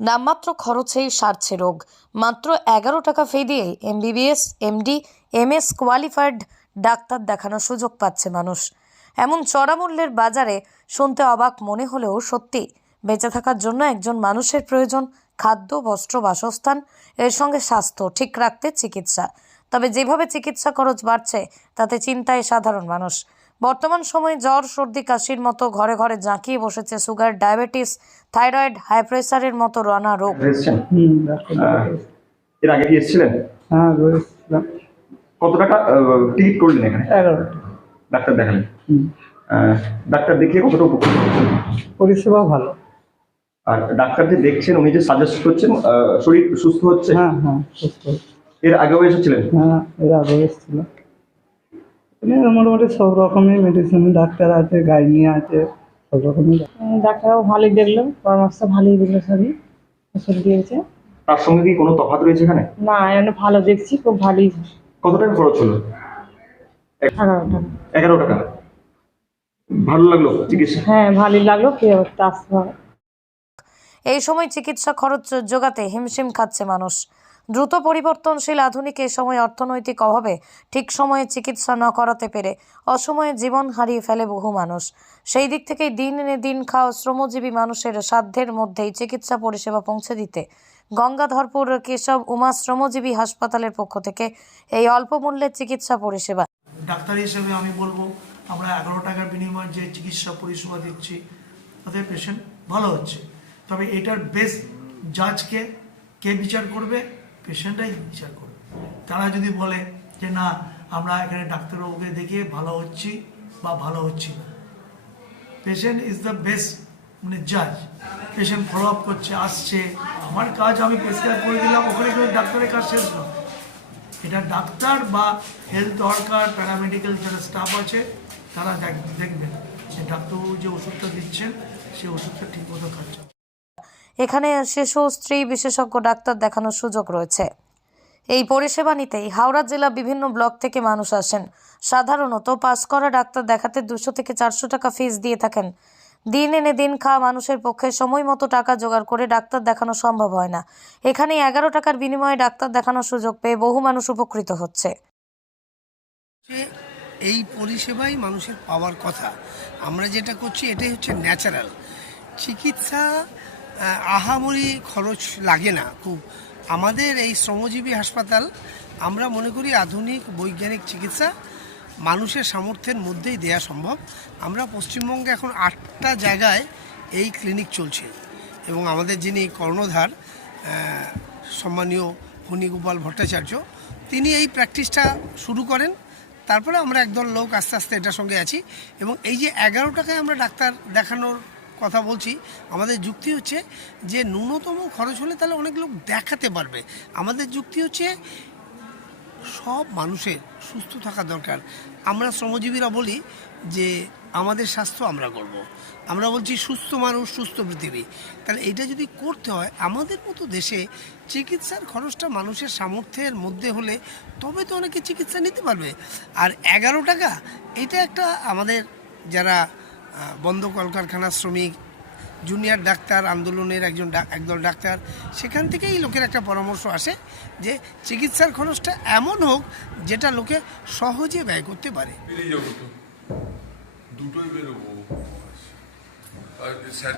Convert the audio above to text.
নামমাত্র খরচেই সারছে রোগ। মাত্র এগারো টাকা ফি দিয়ে MBBS, MD, MS qualified doctor দেখানোর সুযোগ পাচ্ছে মানুষ। এমন চড়া মূল্যের বাজারে শুনতে অবাক মনে হলেও সত্যি, বেঁচে থাকার জন্য একজন মানুষের প্রয়োজন খাদ্য, বস্ত্র, বাসস্থান, এর সঙ্গে স্বাস্থ্য, ঠিক রাখতে চিকিৎসা। তবে যেভাবে চিকিৎসা খরচ বাড়ছে, তাতে চিন্তায় সাধারণ মানুষ। বর্তমান সময়ে জ্বর সর্দি কাশির মতো ঘরে ঘরে জাঁকিয়ে বসেছে সুগার ডায়াবেটিস থাইরয়েড হাই প্রেসারের মতো রানা রোগ। এর আগে কি এসেছিলেন? হ্যাঁ কত টাকা টিকিট করলেন এখানে? ডাক্তার দেখালেন। ডাক্তার দেখিয়ে কতটা উপকৃত পরিষেবা ভালো। আর ডাক্তার যে দেখছেন উনি যে সাজেস্ট করছেন শরীর সুস্থ হচ্ছে? হ্যাঁ হ্যাঁ সুস্থ এর আগেও এসেছিলেন? হ্যাঁ এর আগে এসেছিল এখানে মোটামুটি সব রকমের মেডিসিন ডাক্তার আছে গাইনি আছে সব রকমের উম, ডাক্তারবাবু ভালোই দেখল পরামর্শ ভালোই দিল সবই ওষুধ দিয়েছে। তার সঙ্গে কি কোনো তফাৎ রয়েছে এখানে? না এমনি ভালো দেখছি খুব ভালোই। কত টাকা খরচ হলো? এগারো টাকা এগারো টাকা। ভালো লাগল চিকিৎসা? হ্যাঁ ভালোই লাগল কে করতে আসতে এই সময় চিকিৎসা খরচ জোগাতে হিমশিম খাচ্ছে মানুষ। দ্রুত পরিবর্তনশীল আধুনিক এই সময় অর্থনৈতিক অভাবে ঠিক সময়ে চিকিৎসা না করাতে পেরে অসময়ে জীবন হারিয়ে ফেলে বহু মানুষ। সেই দিক থেকেই দিন এনে দিন খাওয়া শ্রমজীবী মানুষের সাধ্যের মধ্যেই চিকিৎসা পরিষেবা পৌঁছে দিতে। গঙ্গাধরপুর কেশব উমা শ্রমজীবী হাসপাতালের পক্ষ থেকে এই অল্প মূল্যের চিকিৎসা পরিষেবা। ডাক্তার হিসেবে আমি বলব, আমরা এগারো টাকার বিনিময়ে যে চিকিৎসা পরিষেবা দিচ্ছি, তাতে পেশেন্ট ভালো হচ্ছে। তবে এটার বেস্ট জাজকে কে বিচার করবে? পেশেন্টরাই বিচার করবে। তারা যদি বলে যে, না, আমরা এখানে ডাক্তারবাবুকে দেখিয়ে ভালো হচ্ছি বা ভালো হচ্ছি না। পেশেন্ট ইজ দ্য বেস্ট মানে জাজ পেশেন্ট ফলো আপ করছে, আসছে। আমার কাজ আমি প্রেসক্রাইব করে দিলাম, ওখানে কিন্তু ডাক্তারের কাজ শেষ নয়। এটা ডাক্তার বা হেলথ ওয়ার্কার প্যারামেডিক্যাল যারা স্টাফ আছে, তারা দেখ- দেখবেন। যে ডাক্তারবাবু যে ওষুধটা দিচ্ছেন সেই ওষুধটা ঠিক মতো খাচ্ছে। এখানে শিশু স্ত্রী বিশেষজ্ঞ ডাক্তার দেখানোর সুযোগ রয়েছে। এই পরিষেবা নিতেই হাওড়া জেলা বিভিন্ন ব্লক থেকে মানুষ আসেন। সাধারণত পাস করা ডাক্তার দেখাতে দুশো থেকে চারশো টাকা ফিস দিয়ে থাকেন। দিন এনে দিন খাওয়া মানুষের পক্ষে সময় মতো টাকা জোগাড় করে ডাক্তার দেখানো সম্ভব হয় না। এখানে এগারো টাকার বিনিময়ে ডাক্তার দেখানোর সুযোগ পেয়ে বহু মানুষ উপকৃত হচ্ছে। এই পরিষেবাই মানুষের পাওয়ার কথা। আমরা যেটা করছি এটাই হচ্ছে ন্যাচারাল। চিকিৎসা আহামরি খরচ লাগে না। খুব আমাদের এই শ্রমজীবী হাসপাতাল, আমরা মনে করি আধুনিক বৈজ্ঞানিক চিকিৎসা মানুষের সামর্থ্যের মধ্যেই দেয়া সম্ভব। আমরা পশ্চিমবঙ্গে এখন আটটা জায়গায় এই ক্লিনিক চলছে এবং আমাদের যিনি কর্ণধার সম্মানীয় ফণিগোপাল ভট্টাচার্য, তিনি এই প্র্যাকটিসটা শুরু করেন। তারপরে আমরা একদল লোক আস্তে আস্তে এটার সঙ্গে আছি এবং এই যে এগারো টাকায় আমরা ডাক্তার দেখানোর কথা বলছি, আমাদের যুক্তি হচ্ছে যে ন্যূনতম খরচ হলে তাহলে অনেক লোক দেখাতে পারবে। আমাদের যুক্তি হচ্ছে সব মানুষের সুস্থ থাকা দরকার। আমরা শ্রমজীবীরা বলি যে আমাদের স্বাস্থ্য আমরা করব। আমরা বলছি সুস্থ মানুষ, সুস্থ পৃথিবী। তাহলে এটা যদি করতে হয়, আমাদের মতো দেশে চিকিৎসার খরচটা মানুষের সামর্থ্যের মধ্যে হলে তবে তো অনেকে চিকিৎসা নিতে পারবে। আর এগারো টাকা, এটা একটা আমাদের যারা বন্ধ কলকারখানার শ্রমিক জুনিয়র ডাক্তার আন্দোলনের একজন একদল ডাক্তার সেখান থেকেই লোকের একটা পরামর্শ আসে যে চিকিৎসার খরচটা এমন হোক যেটা লোকে সহজে ব্যয় করতে পারে। দুটোই বেরোবো। স্যার